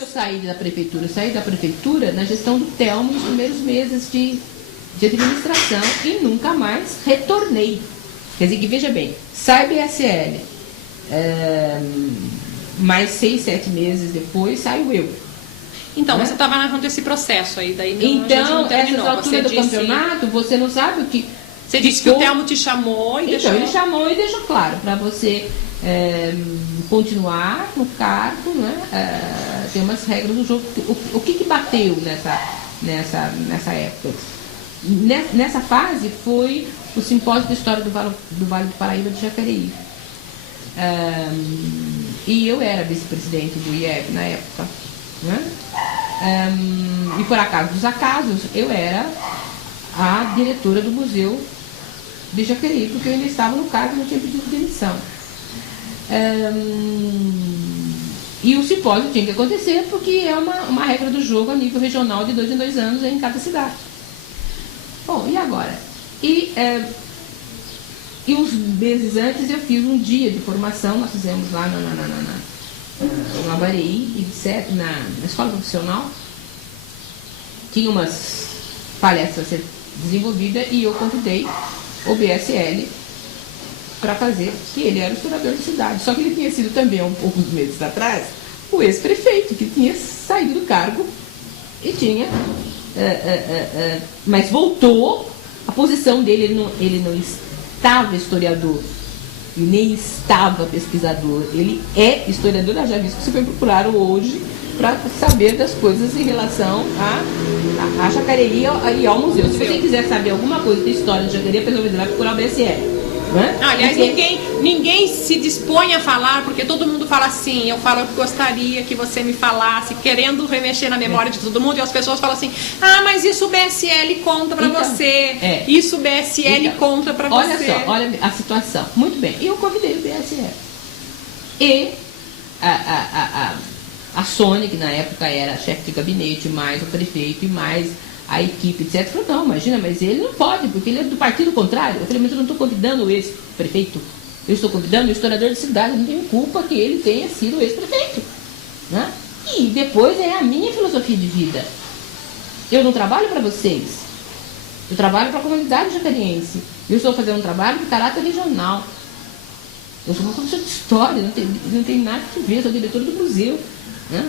eu saí da prefeitura? Eu saí da prefeitura na gestão do Telmo nos primeiros meses de administração e nunca mais retornei. Quer dizer que, veja bem, sai BSL, mais 6, 7 meses depois saio eu. Então, né? Você estava narrando esse processo aí, daí então, essas alturas do campeonato, você não sabe o que... Você disse que o Telmo te chamou e deixou... Então, ele chamou e deixou claro, para você continuar no cargo, né? Tem umas regras do jogo. O que bateu nessa época? Nessa fase foi o simpósio de história do Vale do Paraíba de Jacareí. E eu era vice-presidente do IEB na época. Né? E por acaso dos acasos, eu era a diretora do museu de Jacareí, porque eu ainda estava no cargo e não tinha pedido demissão. E o simpósio tinha que acontecer porque é uma regra do jogo a nível regional de 2 em 2 anos em cada cidade. Bom, e agora? E uns meses antes eu fiz um dia de formação, nós fizemos lá no Abareí, na escola profissional. Tinha umas palestras a ser desenvolvidas e eu convidei o BSL para fazer, que ele era o historiador da cidade. Só que ele tinha sido também, há poucos meses atrás, o ex-prefeito, que tinha saído do cargo e tinha... mas voltou, a posição dele, ele não estava historiador, e nem estava pesquisador, ele é historiador. Eu já vi que você foi procurar hoje para saber das coisas em relação a Jacareí e ao museu. Se você quiser saber alguma coisa da história de Jacareí, a pessoa vai procurar o BSL. Né? Aliás, ninguém se dispõe a falar, porque todo mundo fala assim, eu falo que gostaria que você me falasse, querendo remexer na memória de todo mundo, e as pessoas falam assim, mas isso o BSL conta pra você, isso o BSL conta pra olha você. Olha só, olha a situação. Muito bem, eu convidei o BSL. E a Sônia, que na época era chefe de gabinete, mais o prefeito e mais a equipe, etc. Falou, não, imagina, mas ele não pode, porque ele é do partido contrário. Eu falei, mas eu não estou convidando o ex-prefeito, eu estou convidando o historiador de cidade, não tenho culpa que ele tenha sido o ex-prefeito. Né? E depois é a minha filosofia de vida. Eu não trabalho para vocês, eu trabalho para a comunidade jacariense. Eu estou fazendo um trabalho de caráter regional. Eu sou uma professora de história, não tem nada a ver, sou diretora do museu. Né?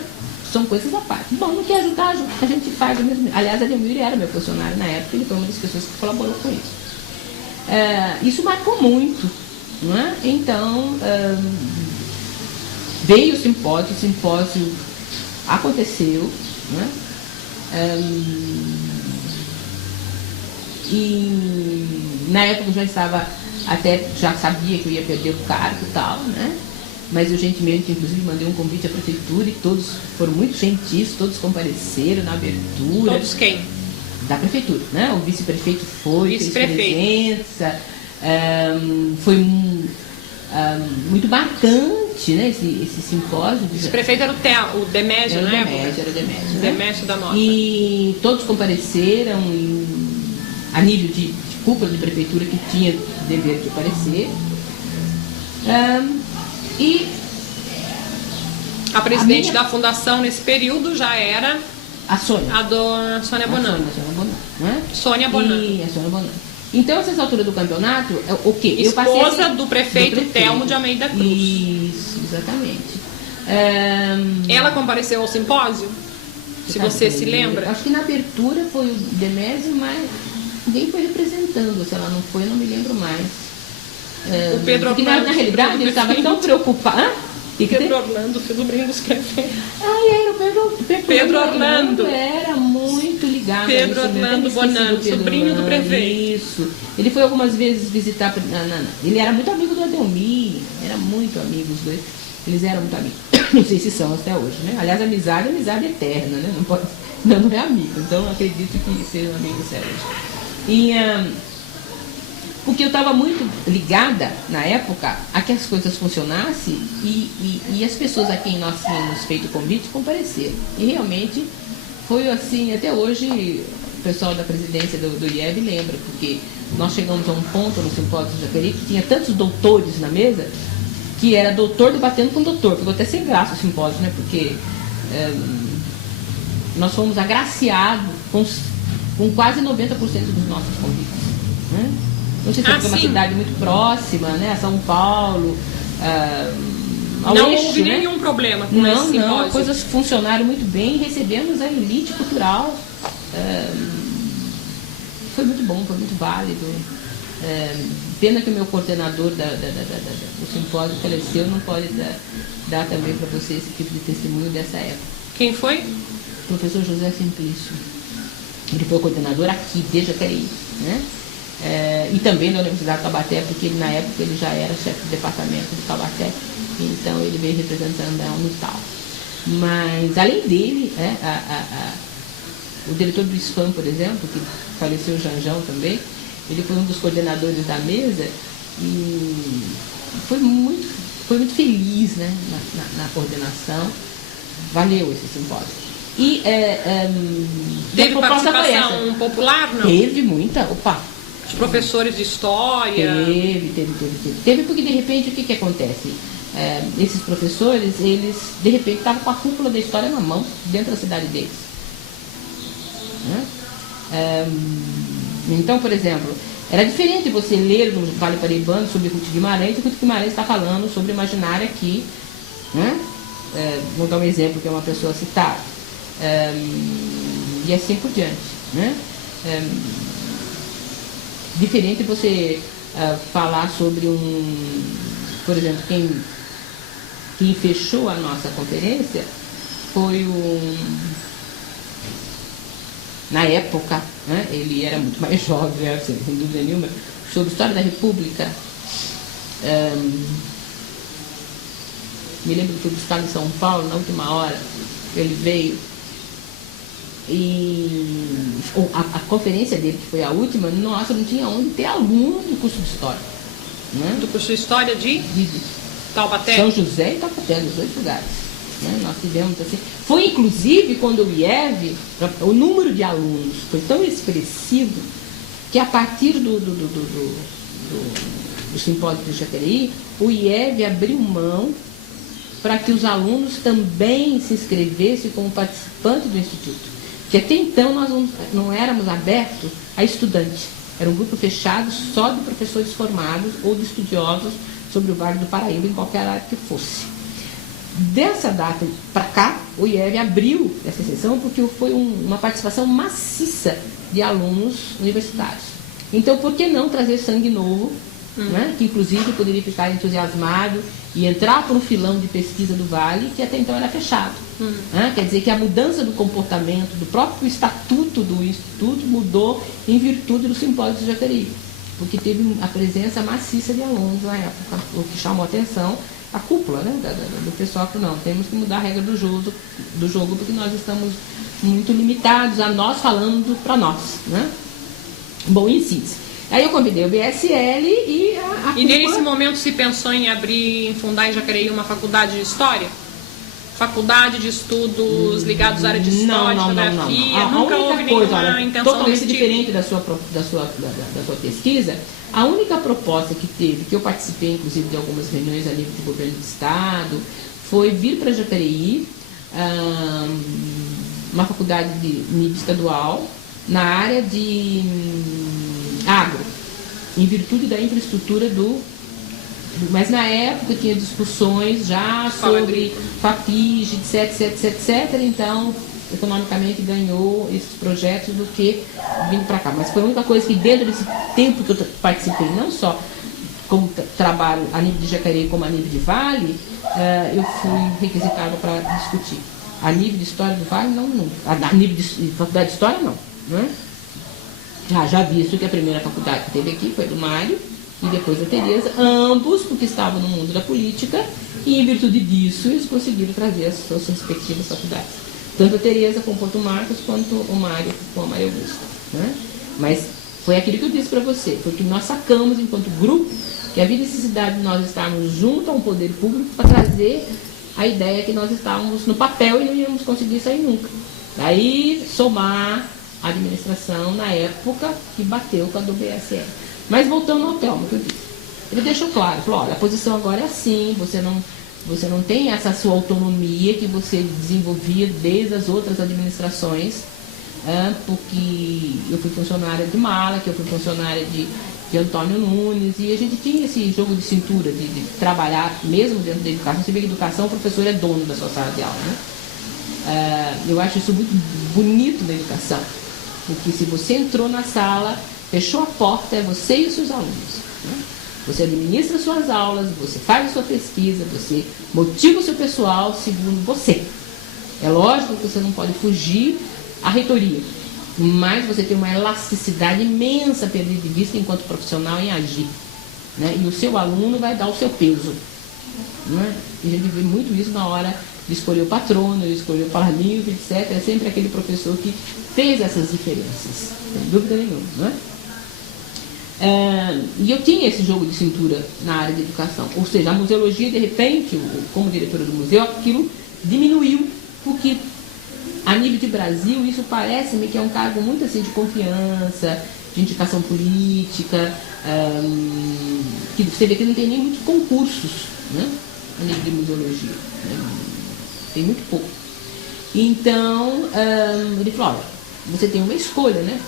São coisas à parte. Bom, não quer ajudar, a gente faz o mesmo. Aliás, a Ademir era meu funcionário na época, ele foi uma das pessoas que colaborou com isso. Isso marcou muito. Não é? Então, veio o simpósio aconteceu. Não é? E na época eu já sabia que eu ia perder o cargo e tal, né? Mas eu gentilmente, inclusive, mandei um convite à prefeitura e todos foram muito gentis, todos compareceram na abertura. Todos quem? Da prefeitura, né? O vice-prefeito foi, vice-prefeito. fez presença, foi muito marcante, né? Esse simpósio. O vice-prefeito era o Demésio, né? Era o Demésio. Demésio da Nota. E todos compareceram a nível de cúpula de prefeitura que tinha dever de aparecer. E a presidente da fundação nesse período já era a Sônia. A dona Sônia Bonan. Sônia Bonan. E a Sônia Bonan. Então, essas alturas do campeonato, o quê? Esposa do prefeito Telmo de Almeida Cruz. Isso, exatamente. Ela compareceu ao simpósio? Se você se lembra? Acho que na abertura foi o Demésio, mas ninguém foi representando. Se ela não foi, eu não me lembro mais. O Pedro Orlando. Porque na realidade ele estava tão preocupado. Pedro Orlando, sobrinho dos prefeitos. Era o Pedro Orlando. Era muito ligado. Pedro Orlando Bonan, sobrinho do prefeito. Isso. Ele foi algumas vezes visitar. Ele era muito amigo do Adelmir. Era muito amigo os dois. Eles eram muito amigos. Não sei se são até hoje, né? Aliás, amizade é amizade eterna, né? Não é amigo. Então acredito que sejam amigos sérios. Porque eu estava muito ligada, na época, a que as coisas funcionassem e as pessoas a quem nós tínhamos feito o convite compareceram. E realmente foi assim, até hoje o pessoal da presidência do IEB lembra, porque nós chegamos a um ponto no simpósio de Jacareí que tinha tantos doutores na mesa, que era doutor debatendo com doutor. Ficou até sem graça o simpósio, né? Porque nós fomos agraciados com quase 90% dos nossos convites. Né? Não sei se é uma cidade muito próxima, né? São Paulo, ao não eixo, houve né? nenhum problema com esse simpósio. Não, coisas funcionaram muito bem, recebemos a elite cultural. Foi muito bom, foi muito válido. Pena que o meu coordenador do simpósio faleceu, não pode dar também para você esse tipo de testemunho dessa época. Quem foi? O professor José Simplício. Ele foi o coordenador aqui, de Jacareí, né? E também da Universidade de Taubaté, porque ele, na época ele já era chefe do departamento de Taubaté, então ele veio representando a Unital. Mas, além dele, o diretor do SFAM, por exemplo, que faleceu, o Janjão também, ele foi um dos coordenadores da mesa e foi muito feliz, né, na coordenação. Valeu esse simpósio. E teve participação popular, não? Teve muita, Os professores de história? Teve porque, de repente, o que acontece? Esses professores, eles, de repente, estavam com a cúpula da história na mão, dentro da cidade deles. Né? Então, por exemplo, era diferente você ler no Vale Paraibano sobre Ruth Guimarães, e Ruth Guimarães está falando sobre o imaginário aqui. Né? Vou dar um exemplo, que é uma pessoa citada. E assim por diante. Né? Diferente você falar sobre por exemplo, quem fechou a nossa conferência foi na época, né, ele era muito mais jovem, assim, sem dúvida nenhuma, sobre a história da República. Me lembro que eu estava em São Paulo, na última hora, ele veio. E a conferência dele, que foi a última, nossa, não tinha onde ter aluno do curso de História. Né? Do curso de História de Taubaté? São José e Taubaté, nos dois lugares. Né? Nós tivemos assim. Foi inclusive quando o IEV, o número de alunos foi tão expressivo que a partir do simpósio de Jacareí, o IEV abriu mão para que os alunos também se inscrevessem como participantes do Instituto. Que até então nós não éramos abertos a estudantes. Era um grupo fechado só de professores formados ou de estudiosos sobre o Vale do Paraíba, em qualquer área que fosse. Dessa data para cá, o IEV abriu essa sessão porque foi uma participação maciça de alunos universitários. Então, por que não trazer sangue novo, né, que inclusive poderia ficar entusiasmado e entrar por um filão de pesquisa do Vale, que até então era fechado. Né? Quer dizer que a mudança do comportamento, do próprio estatuto do Instituto, mudou em virtude do simpósio de Jacareí, porque teve a presença maciça de alunos na época, o que chamou a atenção, a cúpula, né, do pessoal que não, temos que mudar a regra do jogo, porque nós estamos muito limitados a nós falando para nós. Né? Bom, em síntese. Aí eu convidei o BSL e a cúpula... E nesse momento se pensou em fundar em Jacareí uma faculdade de História? Faculdade de estudos ligados à área de História, Geografia? Nunca houve nenhuma intenção totalmente diferente da sua pesquisa. A única proposta que teve, que eu participei inclusive de algumas reuniões a nível de governo do Estado, foi vir para Jacareí, uma faculdade de nível estadual, na área de agro, em virtude da infraestrutura mas na época tinha discussões já sobre FAPIG, etc. Então, economicamente ganhou esses projetos do que vindo para cá. Mas foi a única coisa que dentro desse tempo que eu participei, não só como trabalho a nível de Jacareí como a nível de Vale, eu fui requisitada para discutir. A nível de História do Vale, não. A nível de Faculdade de História, não. Né? Já visto que a primeira faculdade que teve aqui foi do Mário e depois a Tereza, ambos porque estavam no mundo da política, e em virtude disso eles conseguiram trazer as suas respectivas faculdades. Tanto a Tereza com o Porto Marcos, quanto o Mário com a Maria Augusta. Né? Mas foi aquilo que eu disse para você, porque nós sacamos enquanto grupo que havia necessidade de nós estarmos junto a um poder público para trazer a ideia que nós estávamos no papel e não íamos conseguir sair nunca. Daí somar a administração na época que bateu com a do BSL. Mas voltando ao Telmo, que eu disse. Ele deixou claro, falou, olha, a posição agora é assim, você não Você não tem essa sua autonomia que você desenvolvia desde as outras administrações, porque eu fui funcionária de Mala, que eu fui funcionária de Antônio Nunes, e a gente tinha esse jogo de cintura, de trabalhar mesmo dentro da educação. Você vê que a educação, o professor é dono da sua sala de aula, né? Eu acho isso muito bonito da educação, porque se você entrou na sala, fechou a porta, é você e os seus alunos, né? Você administra suas aulas, você faz a sua pesquisa, você motiva o seu pessoal segundo você. É lógico que você não pode fugir à reitoria, mas você tem uma elasticidade imensa a perder de vista enquanto profissional em agir, né? E o seu aluno vai dar o seu peso, né? E a gente vê muito isso na hora de escolher o patrono, de escolher o parlamento, etc. É sempre aquele professor que fez essas diferenças, sem dúvida nenhuma, né? E eu tinha esse jogo de cintura na área de educação, ou seja, a museologia, de repente, como diretora do museu, aquilo diminuiu, porque a nível de Brasil, isso parece-me que é um cargo muito assim de confiança, de indicação política, que você vê que não tem nem muitos concursos, né, a nível de museologia, né? Tem muito pouco. Então, ele falou, olha, você tem uma escolha, né?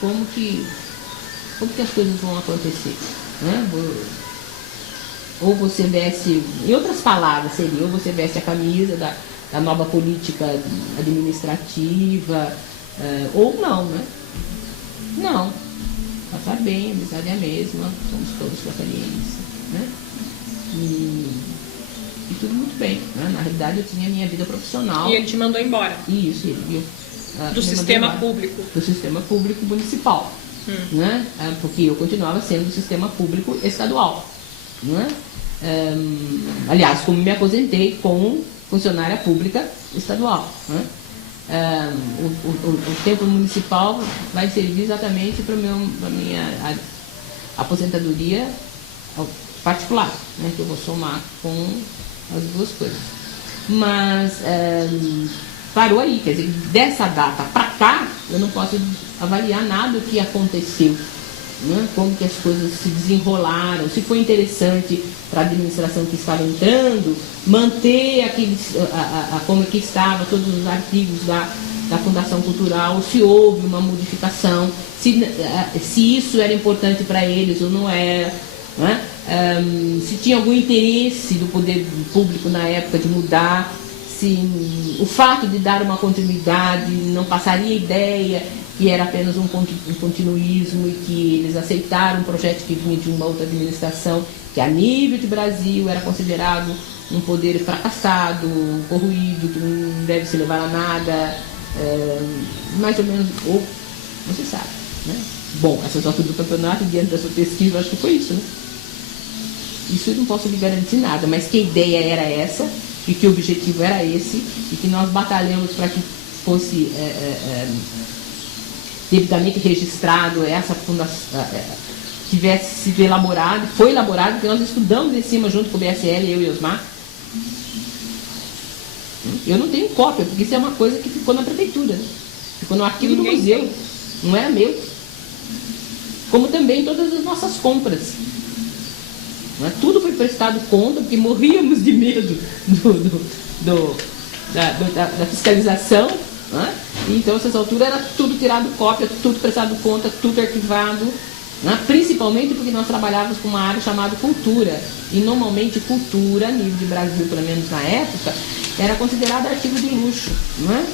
Como que as coisas vão acontecer, né? Ou você veste, em outras palavras seria, ou você veste a camisa da nova política administrativa, ou não, né? Não, passar bem, a amizade é a mesma, somos todos catarinenses, né? E tudo muito bem, né? Na realidade eu tinha a minha vida profissional. E ele te mandou embora? Isso, ele viu. Do sistema público? Do sistema público municipal. Né? Porque eu continuava sendo do sistema público estadual, né? Aliás, como me aposentei como funcionária pública estadual, né? O tempo municipal vai servir exatamente para a minha aposentadoria particular, né? Que eu vou somar com as duas coisas. Mas parou aí, quer dizer, dessa data para cá, eu não posso avaliar nada do que aconteceu, né? Como que as coisas se desenrolaram, se foi interessante para a administração que estava entrando, manter como que estava todos os artigos da Fundação Cultural, se houve uma modificação, se isso era importante para eles ou não era, né? Se tinha algum interesse do poder público na época de mudar, se o fato de dar uma continuidade não passaria a ideia que era apenas um continuismo e que eles aceitaram um projeto que vinha de uma outra administração, que a nível de Brasil era considerado um poder fracassado, corroído, que não deve se levar a nada, mais ou menos, ou não se sabe, né? Bom, essas alturas do campeonato, diante da sua pesquisa, eu acho que foi isso, né? Isso eu não posso lhe garantir nada, mas que a ideia era essa, e que o objetivo era esse, e que nós batalhamos para que fosse devidamente registrado, essa fundação tivesse sido elaborado, foi elaborado, porque nós estudamos em cima junto com o BSL, eu e Osmar. Eu não tenho cópia, porque isso é uma coisa que ficou na prefeitura, né? Ficou no arquivo do museu, não era meu. Como também todas as nossas compras. Tudo foi prestado conta, porque morríamos de medo da fiscalização, né? Então, nessas alturas, era tudo tirado cópia, tudo prestado conta, tudo arquivado, né? Principalmente porque nós trabalhávamos com uma área chamada cultura, e normalmente cultura, a nível de Brasil, pelo menos na época, era considerada artigo de luxo, né?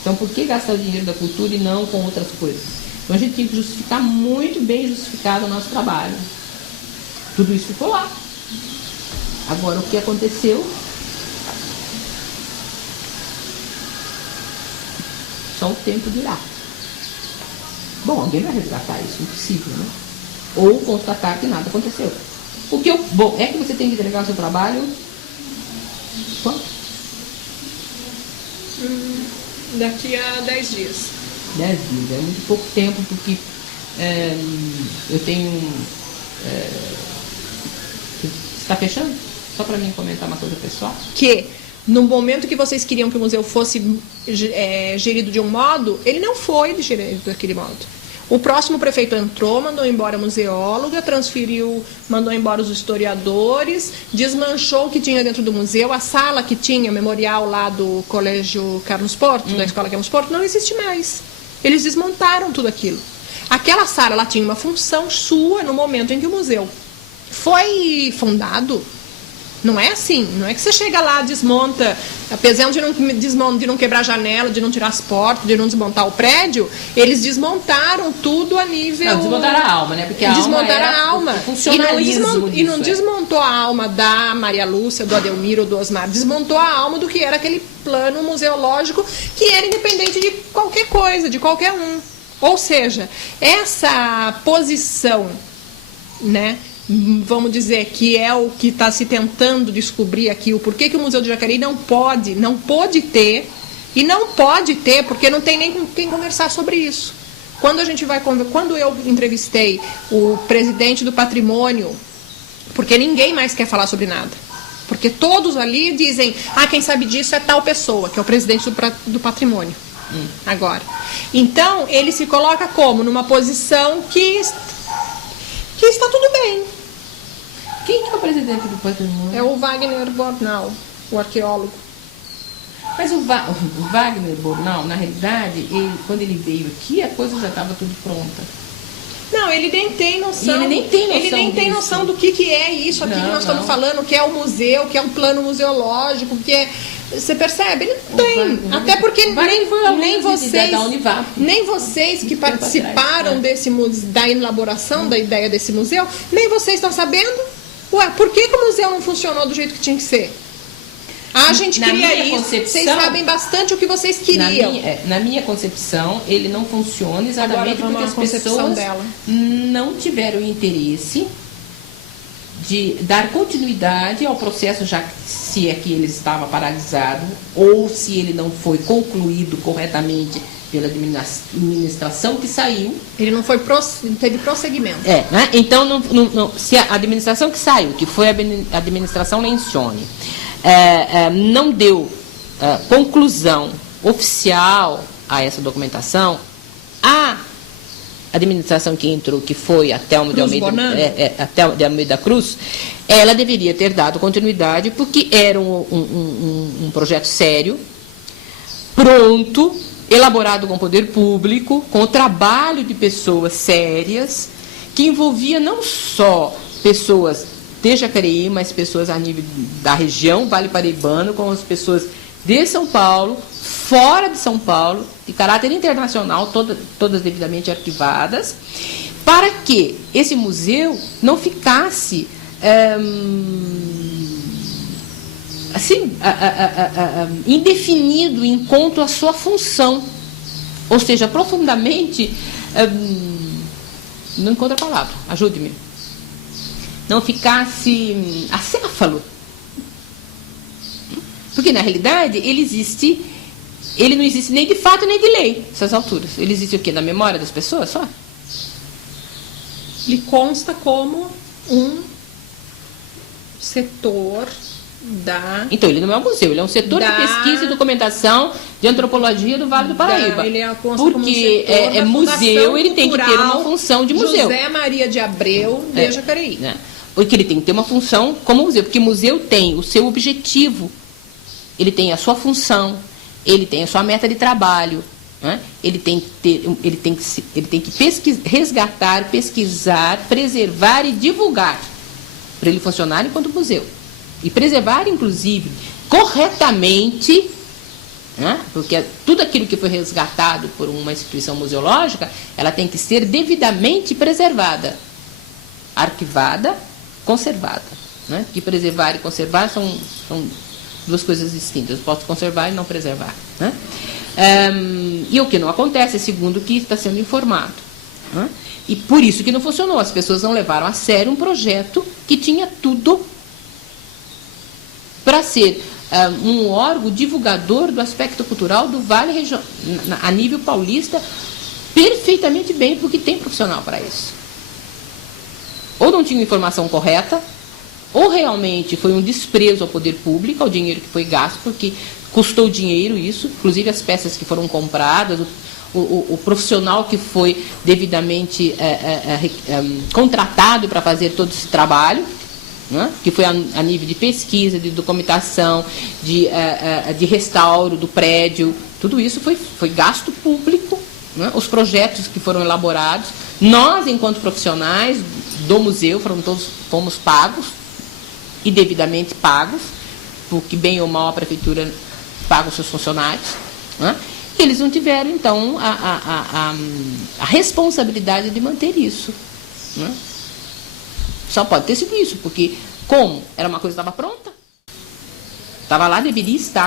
Então, por que gastar o dinheiro da cultura e não com outras coisas? Então a gente tinha que justificar, muito bem justificado o nosso trabalho. Tudo isso ficou lá. Agora, o que aconteceu? Só o tempo dirá. Bom, alguém vai resgatar isso, impossível, né? Ou constatar que nada aconteceu. Bom, é que você tem que entregar o seu trabalho quanto? Daqui a 10 dias. 10 dias, é muito pouco tempo, porque eu tenho... Está fechando? Só para mim comentar uma coisa pessoal. Que no momento que vocês queriam que o museu fosse gerido de um modo, ele não foi gerido daquele modo. O próximo prefeito entrou, mandou embora a museóloga, mandou embora os historiadores, desmanchou o que tinha dentro do museu, a sala que tinha, memorial lá do Colégio Carlos Porto, da Escola Carlos Porto, não existe mais. Eles desmontaram tudo aquilo. Aquela sala, ela tinha uma função sua no momento em que o museu foi fundado. Não é assim, não é que você chega lá, desmonta, apesar de não quebrar a janela, de não tirar as portas, de não desmontar o prédio, eles desmontaram tudo a nível... Não, desmontaram a alma, né? Porque a desmontaram alma a alma. E não desmontou a alma da Maria Lúcia, do Adelmiro ou do Osmar, desmontou a alma do que era aquele plano museológico que era independente de qualquer coisa, de qualquer um. Ou seja, essa posição, né, vamos dizer, que é o que está se tentando descobrir aqui, o porquê que o Museu do Jacareí não pôde ter, e não pode ter, porque não tem nem com quem conversar sobre isso. Quando eu entrevistei o presidente do patrimônio, porque ninguém mais quer falar sobre nada, porque todos ali dizem, quem sabe disso é tal pessoa, que é o presidente do patrimônio, agora. Então, ele se coloca como? Numa posição que está tudo bem. Quem que é o presidente do patrimônio? É o Wagner Bornal, o arqueólogo. Mas o Wagner Bornal, na realidade, quando ele veio aqui, a coisa já estava tudo pronta. Não, ele nem tem noção. Ele nem tem noção do que é isso aqui que nós estamos falando, que é o museu, que é um plano museológico, que é... Você percebe? Ele não tem. Até porque nem vocês que participaram da elaboração da ideia desse museu, nem vocês estão sabendo. Por que o museu não funcionou do jeito que tinha que ser? A gente queria isso. Vocês sabem bastante o que vocês queriam. Na minha concepção, ele não funciona exatamente porque as pessoas não tiveram interesse de dar continuidade ao processo, já que se é que ele estava paralisado ou se ele não foi concluído corretamente pela administração que saiu. Ele não teve prosseguimento. Né? Então, se a administração que saiu, que foi a administração Lencioni, não deu conclusão oficial a essa documentação, a administração que entrou, que foi a Thelma de Almeida Cruz, ela deveria ter dado continuidade, porque era um projeto sério, pronto, elaborado com o poder público, com o trabalho de pessoas sérias, que envolvia não só pessoas de Jacareí, mas pessoas a nível da região Vale Paraibano, com as pessoas de São Paulo, fora de São Paulo, de caráter internacional, todas devidamente arquivadas, para que esse museu não ficasse indefinido enquanto a sua função, ou seja, profundamente, não encontro a palavra, ajude-me, não ficasse acéfalo, porque na realidade ele não existe nem de fato nem de lei nessas alturas. Ele existe o quê? Na memória das pessoas só? Ele consta como um setor da... Então, ele não é um museu, ele é um setor de pesquisa e documentação de antropologia do Vale do Paraíba. Ele porque é museu, ele tem que ter uma função de museu. José Maria de Abreu de Jacareí. Porque ele tem que ter uma função como museu, porque museu tem o seu objetivo, ele tem a sua função, ele tem a sua meta de trabalho, né? Ele tem que resgatar, pesquisar, preservar e divulgar para ele funcionar enquanto museu. E preservar, inclusive, corretamente, né? Porque tudo aquilo que foi resgatado por uma instituição museológica, ela tem que ser devidamente preservada, arquivada, conservada, né? Que preservar e conservar são duas coisas distintas. Eu posso conservar e não preservar, né? E o que não acontece, segundo o que está sendo informado, né? E por isso que não funcionou. As pessoas não levaram a sério um projeto que tinha tudo para ser um órgão divulgador do aspecto cultural do Vale a nível paulista, perfeitamente bem, porque tem profissional para isso. Ou não tinha informação correta, ou realmente foi um desprezo ao poder público, ao dinheiro que foi gasto, porque custou dinheiro isso, inclusive as peças que foram compradas, o profissional que foi devidamente contratado para fazer todo esse trabalho, né? Que foi a nível de pesquisa, de documentação, de restauro do prédio, tudo isso foi gasto público, né? Os projetos que foram elaborados, nós, enquanto profissionais do museu, fomos pagos, e devidamente pagos, porque bem ou mal a prefeitura paga os seus funcionários, né? E eles não tiveram, então, a responsabilidade de manter isso, né? Só pode ter sido isso, porque como era uma coisa que estava pronta, estava lá, deveria estar.